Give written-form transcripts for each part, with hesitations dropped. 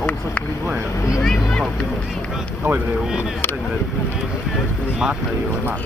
Ovo sad su vi dvoje, kao klinac. Ovo je bre u srednjem redu. Mata i ovaj Mata.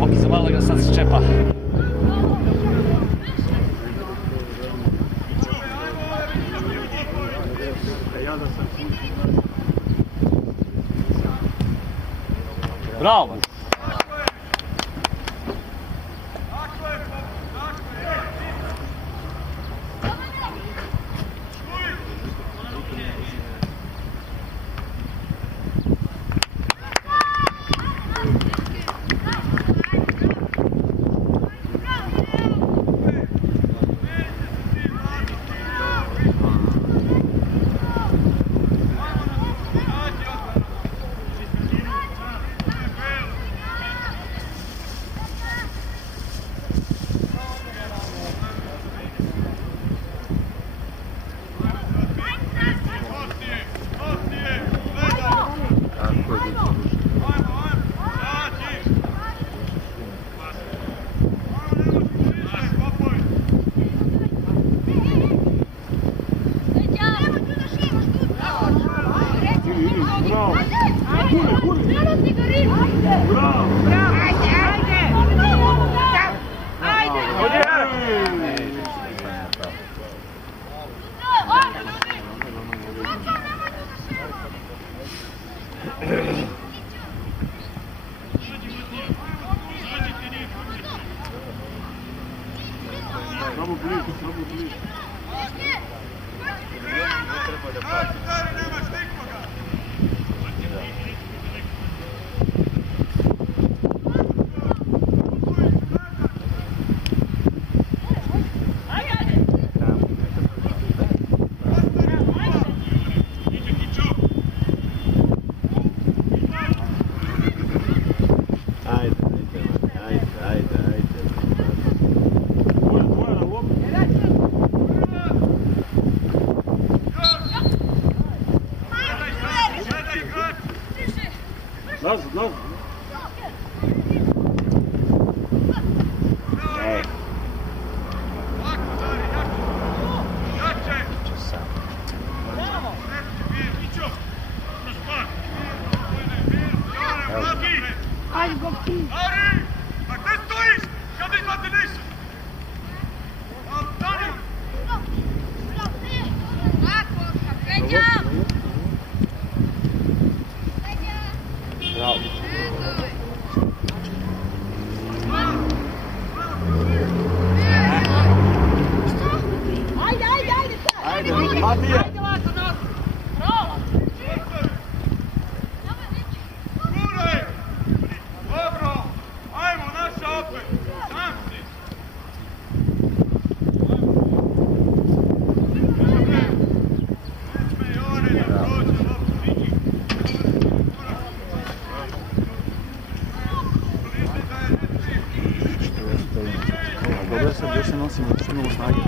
Oki za malo ga sad se čepa. Bravo! Dobro je sad još se nosimo, što imamo snage.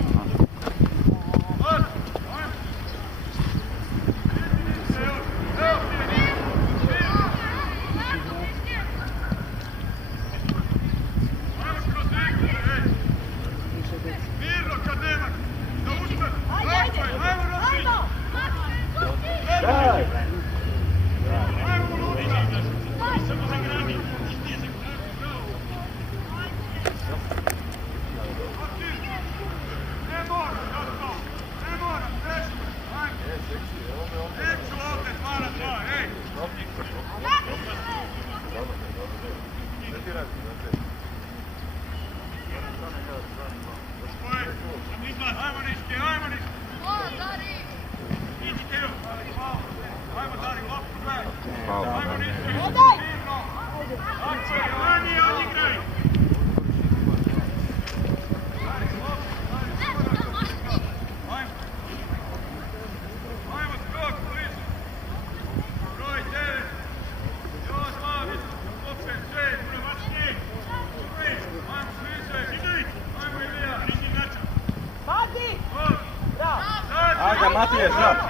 Matije, šta?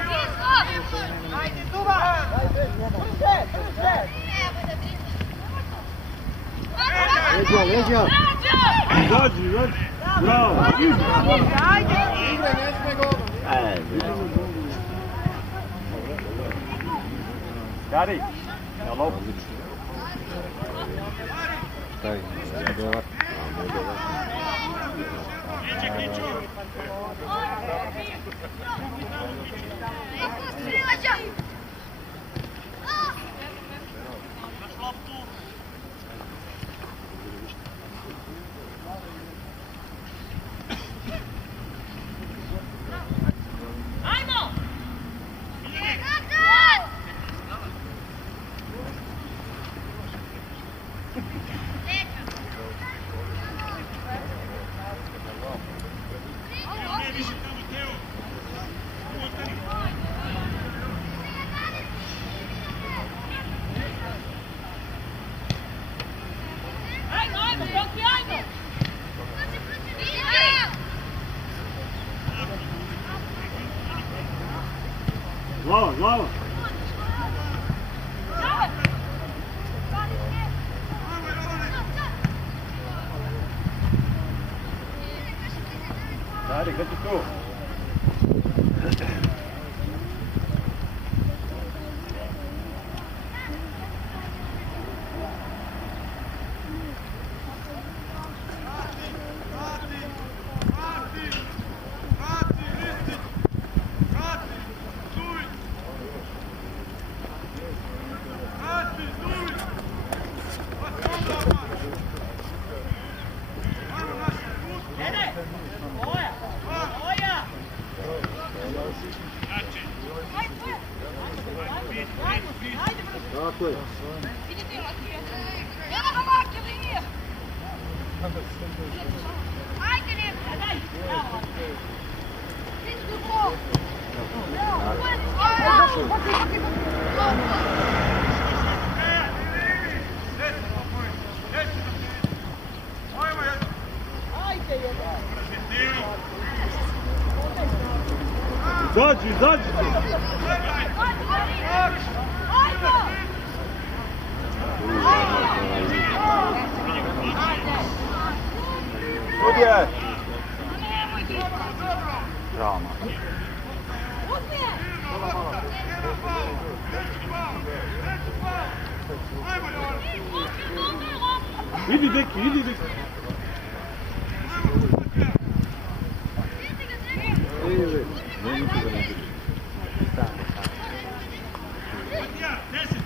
Ajde, Duba! Leđa! Izađi! Bravo! Ajde! Igre, ne sme golom! Gari! Jalo? Taj, dobar. Glava! Gari, gdje si tu? Tako je. Izađi! Sudje! Bravo, Idi deki!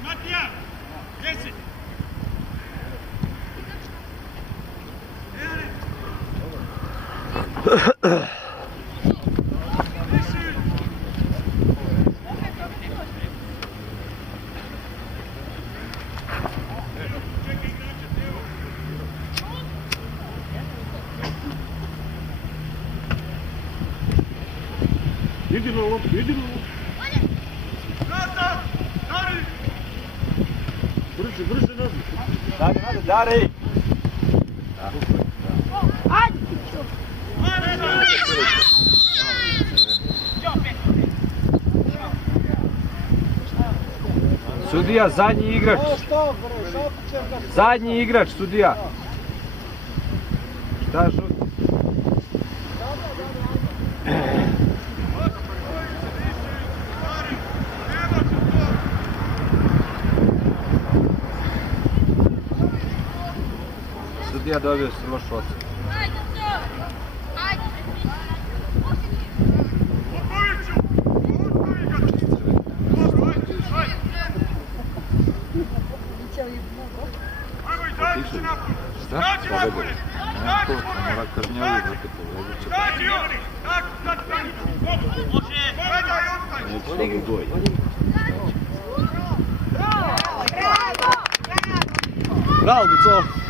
Matija! 10! Idi na loptu! Brže nazad! Dari! Sudija, zadnji igrač. Zadnji igrač, sudija. Šta žuti? Sudija dobio si lošu ocenu. Šta? Povedali. Nema to, mora kažnjaviti, zato povedat će. Neće da ga goji. Bravo, Dico!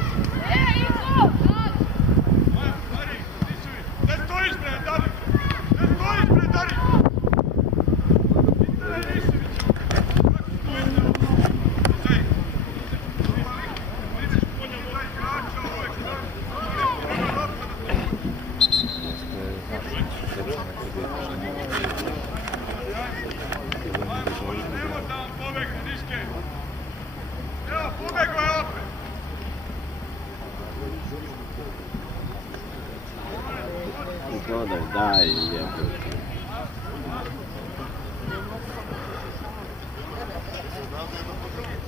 Daj, jebote.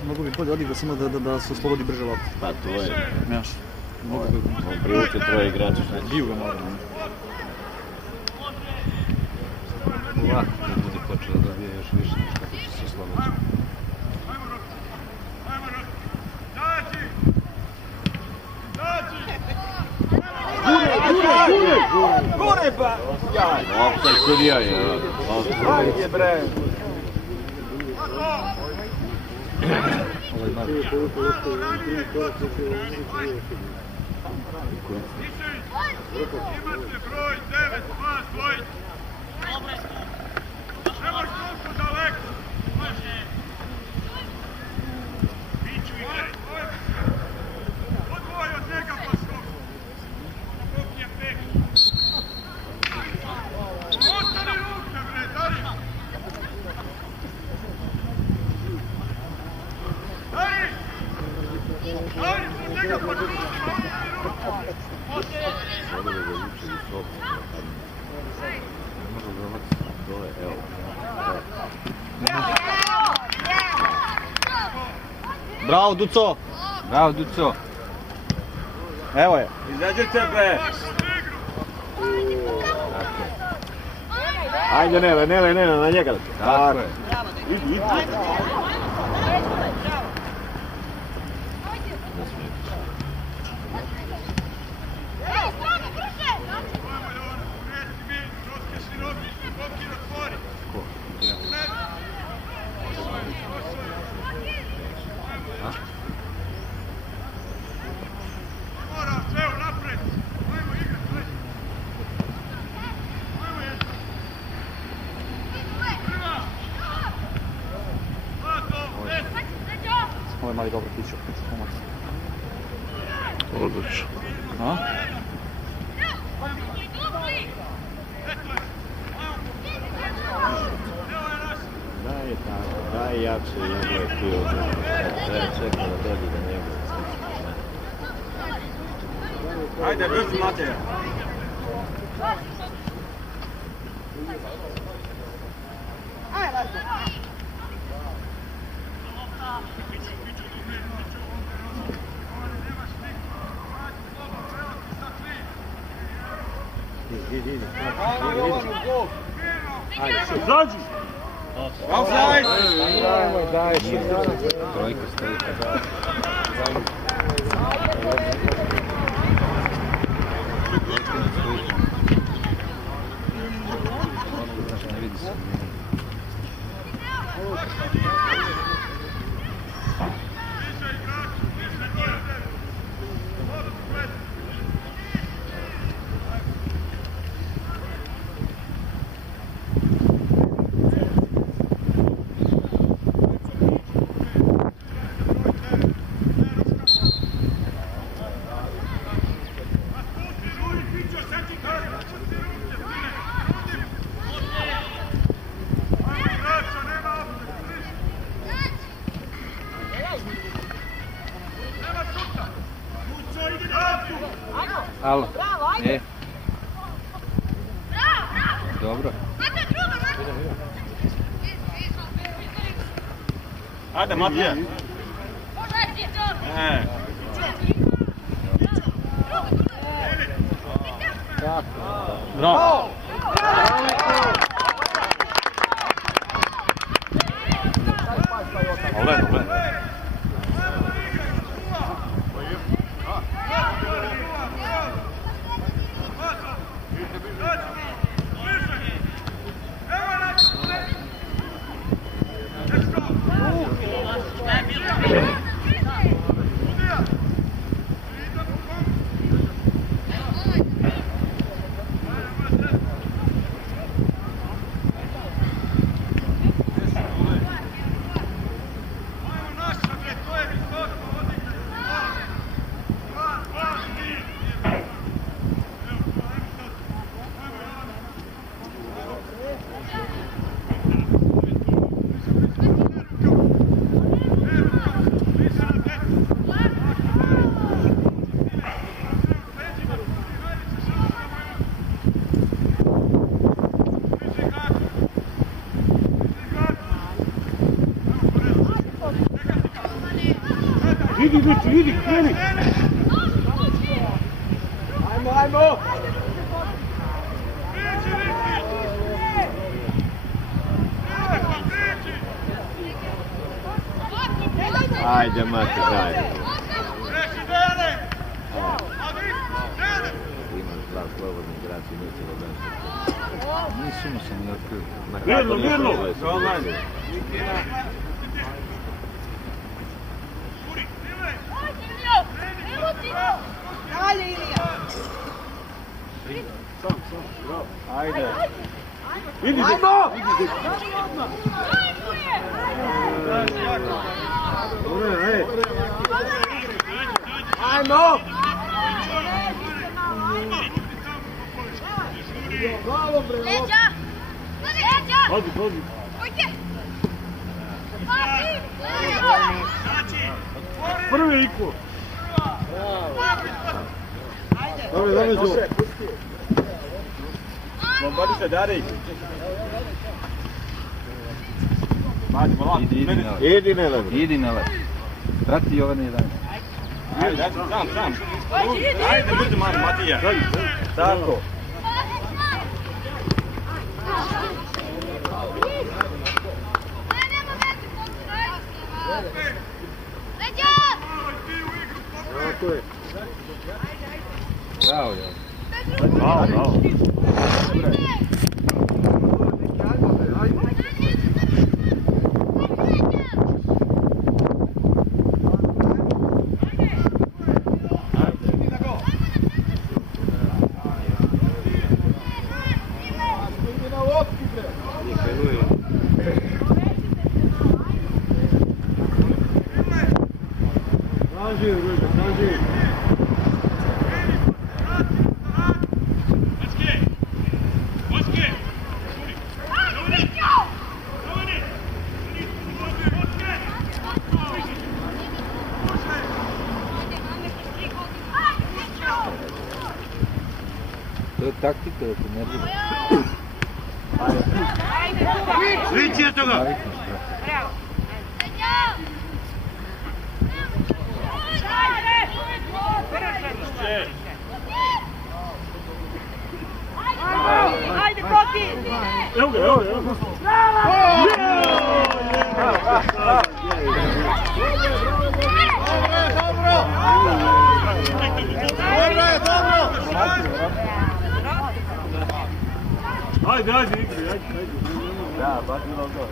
Mogu bi bolje odigrati samo da se oslobodi brže lopta. Pa to je. Znaš, mogu bi... On priuče troje igrača. Biju ga moram. Ovako da bude počeo da dobije još više nešto kako će se osloboditi. Gure pa! Opstaj sudija je. Ajde bre! Ovo je Marko. Imate broj 9, vas dvojica. Ne moš toliko daleko. Biću igraj. Odvoj od njega pa skok. Skok je pek. Ostani ruke bre, Dari. Dari! Dari, od njega pa skok. Bravo, Duco! Bravo, Duco. Evo je. Izađite bre! Ajde, Nele, na njega. Tako je. Idi. Ovo je mali dobro piću. Odlično. A? Daj tako, daj jače njegove pio. Treba čeka da dođe do njega. Ajde, brzo Mateja! Zađi! Offside! Daj, trojka stoji. Alo. E. Dobro. Ajde Matija! Bravo! Ole. Idi, Miću, idi, kreni! Ajmo, ajmo! Ajde, Mate, daj. Imaš dva slobodni igrači, neće da daš. Nismo se ni otkrili. Mirno, mirno! Dalje, Ilija! Sam, bravo. Ajde. Idi, Ajmo! Ajmo! Leđa! Leđa! Pazi, pazi. Prvi Iko. Dobro, Đuro. Bombadi se, Darik. Mati, polako. Idi, Nele. Idi, Nele. Prati ove ne daj. Ajde, sam. Ajde, budite mani, Matija. Tako. Tako je. Bravo, ja. Bravo. To je taktika da te ne bude. Vići je toga! Navikneš, brate. Ajde, Koki! Evo ga, evo ga. Ajde, igri, ajde. Da, baš bilo dobro.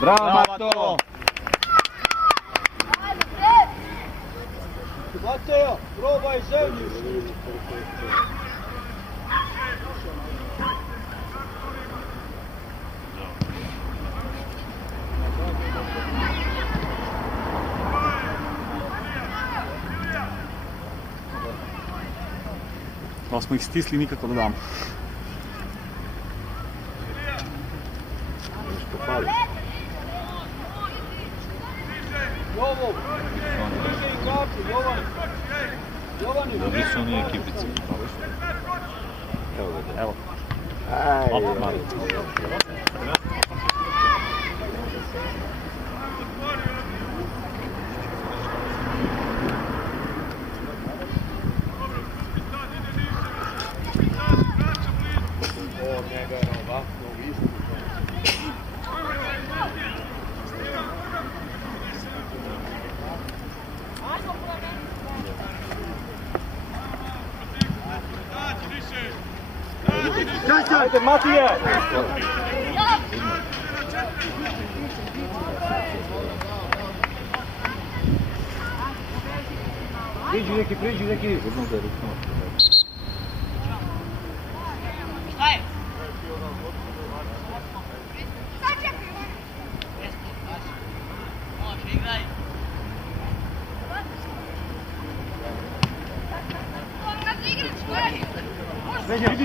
Bravo, Mato! Mateja, probaj zemlju! Ali smo ih stisli nikako da damo. Nešto pali. Jovo! Bliže igrači, Jovan! Jovani! Dobri su oni ekipice. Evo ga. Evo. Opet mali. Ajde, Matije! Priđi neki.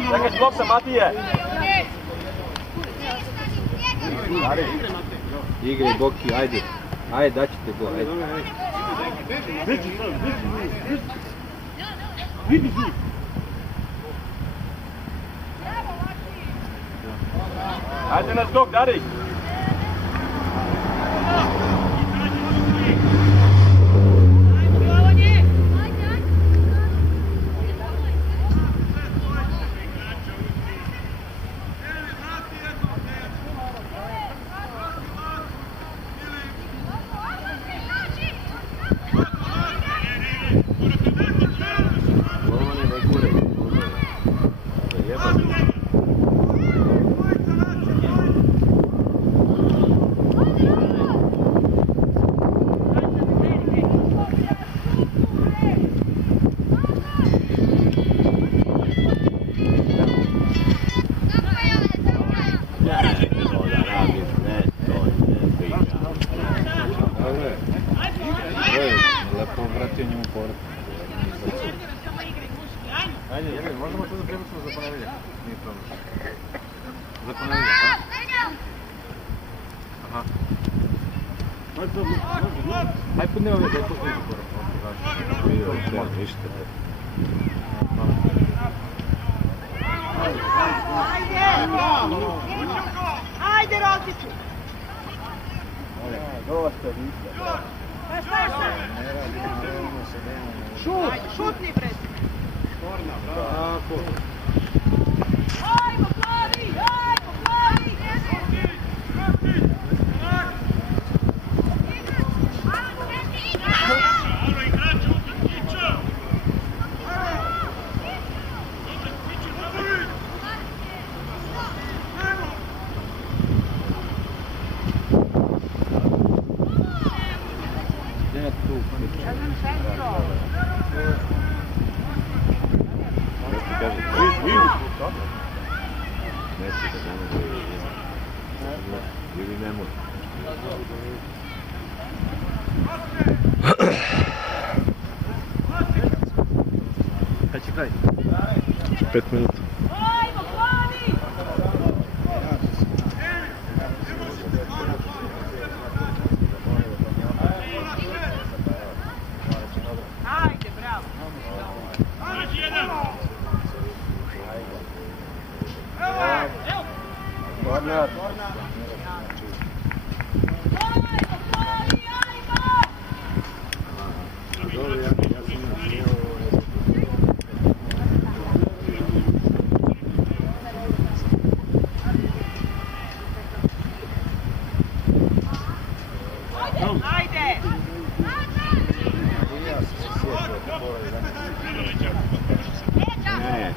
Čekaj, lopta, Matije! Igraj, Boki, ajde. Ajde, daćete go, ajde. Ajde na skok, Darik! Lepo vratio njemu povrat. Ajde, možemo to da prebacimo za ponedjeljak. Nije problem. Za ponedjeljak, a? Aha. Aj put nema veze, aj put nema skoro. Bio, ništa. Ajde, Rosiću! Dosta, ništa. Šutni, bre! Tako. Ajmo, plavi! Ajmo, plavi! Ili ne može. Kad će kraj? 5 minuta. Ajmo, plavi! Ajde, bravo! Korner. Ajde! Ne.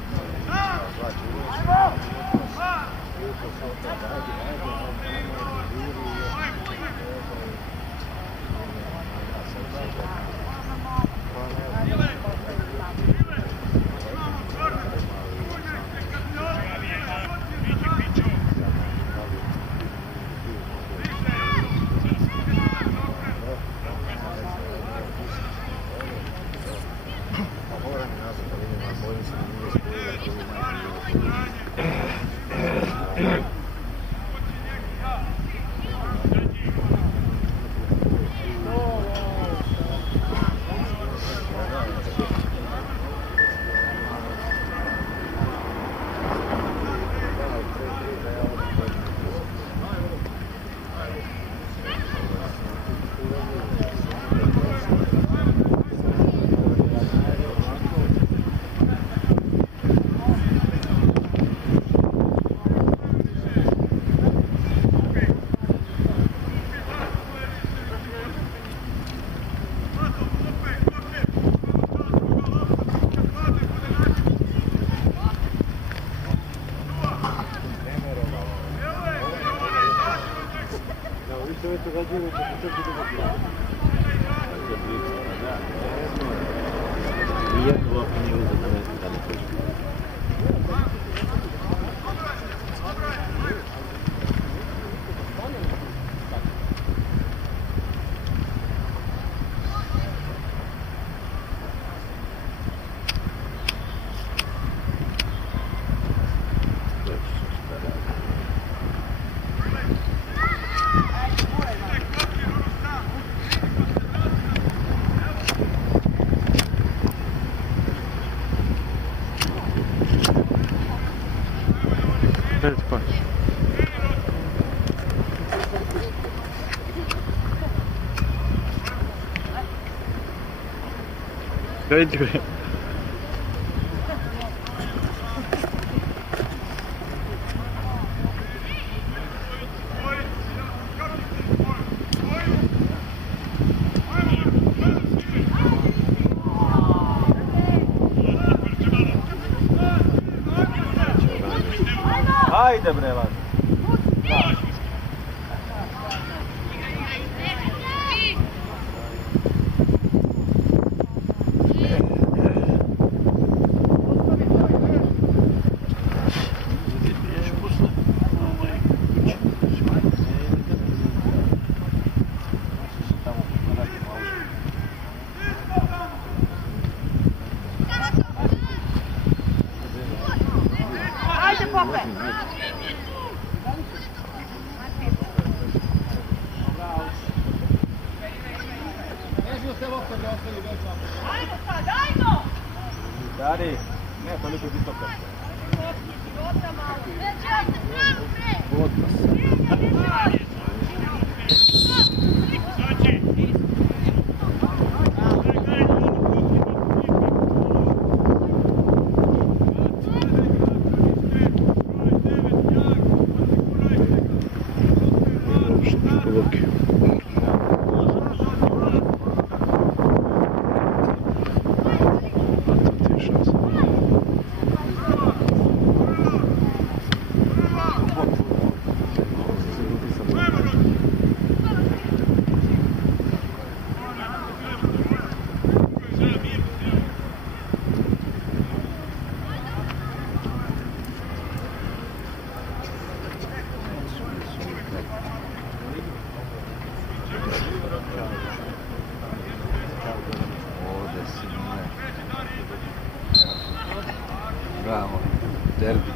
Bojim se da nije spojio Vedete qua. Vedete qui. Ajde bre, vas. Ajde, Pope! Ajmo sad, ajmo! Dari, ne, toliko visoko. Bravo, derbi.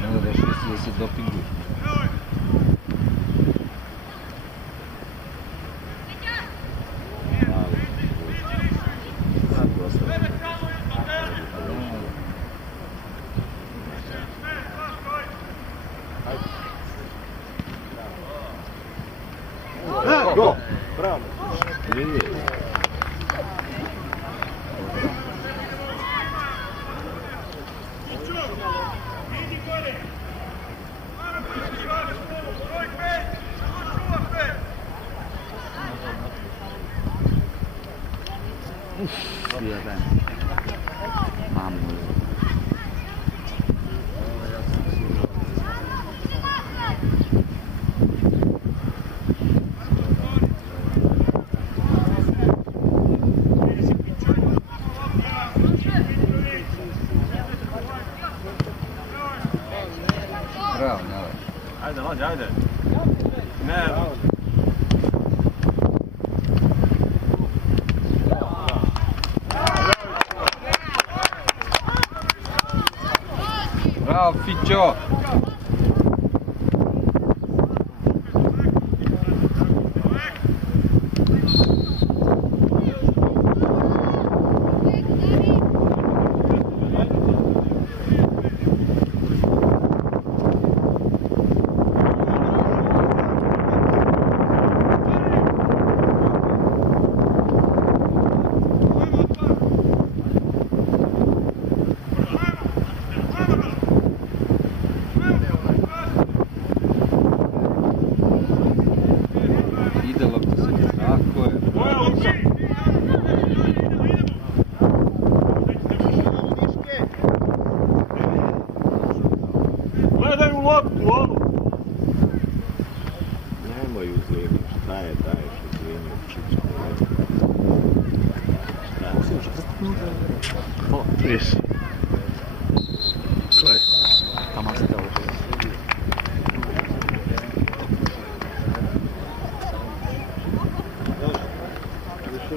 Ne rešio si da se dopinguješ. Go! Bravo! Jedan. Mamu. Bravo, Nele. Ajde, mlađe, ajde. Ne. Bravo, Fićo. Ide lopta se. Tako je. Gledaj u loptu, ono. Nemoj u zemi, šta je daješ u zemi, čička. Yes. Ko je? Tamo se dao. Zašto